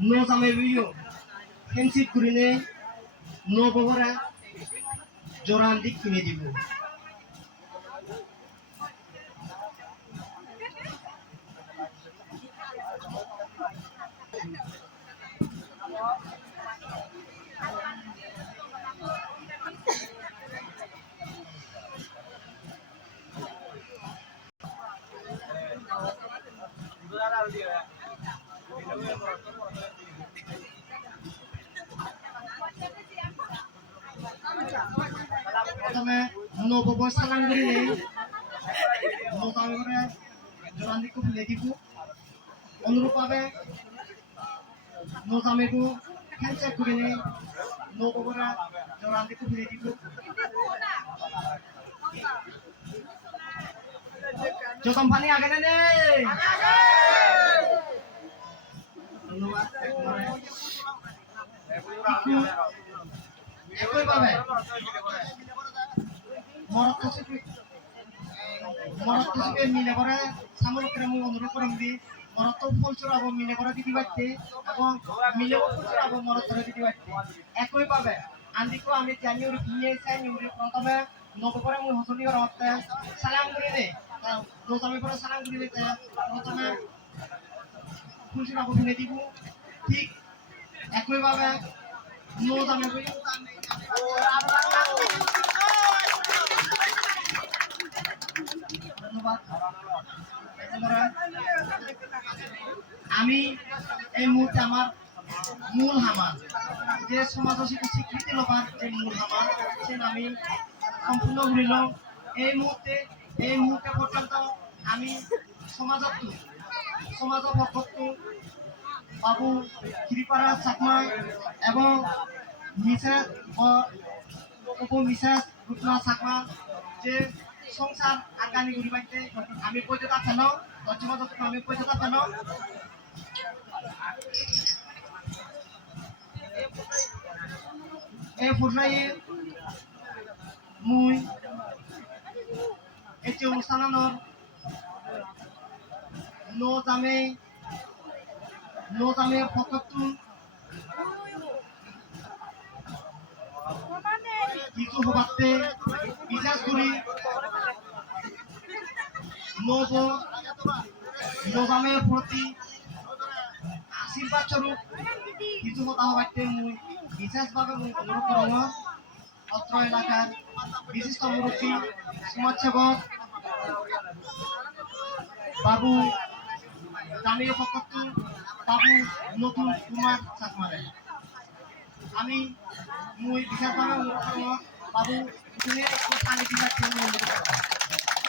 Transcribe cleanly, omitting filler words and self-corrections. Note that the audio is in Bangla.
no samay biyo kensit kurine no bobora joran dik কিনে দিব প্রথমে নবব সালাম করিলে নতামে করে জোরান দিকু ফেলে দিব অনুরূপভাবে নতামেকু হ্যান্ডশেক করিলে নববরা জোরান দিকু ফেলে দিব जो कंपनी आगे ने ধন্যবাদ একই ভাবে মরত্তসিকে মিলে করে সামগ্রী আমি অনুরোধ করম দি মরত্ত ফুলচুর আবো মিলে করে দিতে পারতে এবং মিলে ফুলচুর আবো মরত্তরে দিতে পারতে একই ভাবে আন্দিকো আমি জানি ওর বিয়ে চাই নিউরি প্রথমে নবকরে আমি হসনি করতে সালাম করে দে রোজামি করে সালাম করে দিতে প্রথমে ফুলচুর আবো মিলে দিব ঠিক একই ভাবে নদামে কই ধন্যবাদ আমি এই মুহূর্তে আমার মূল হামার যে সমাজ স্বীকৃতি লবার যে মূল হামার সে আমি সম্পূর্ণ ঘুরিল এই মুহূর্তে পর্যন্ত আমি সমাজ ভক্ত বাবু খিরিপাড়া চাকমা এবং মিসেস মিসেস রূপনা চাকমা যে সংসার আগানি ঘুরি পাইতে আমি পর্যতা ফেল সমাজ আমি পর্যতা ফেল এই পর্যায়ে মুই এই অনুষ্ঠানের নজামে ফকতু কিছু হবাতে বিশেষ করে নজামের প্রতি আশীর্বাদ স্বরূপ কিছু কথা হবাতে মুই বিশেষভাবে অনুরোধ করব অত্র এলাকার বিশিষ্ট মুরব্বী সমাজসেবক বাবু জাতীয় ফকতু বাবু নতুন কুমার চাকমারে আমি মুই বিশেষভাবে অনুরোধ করব বাবু তুমি পানি দিবার জন্য অনুরোধ করব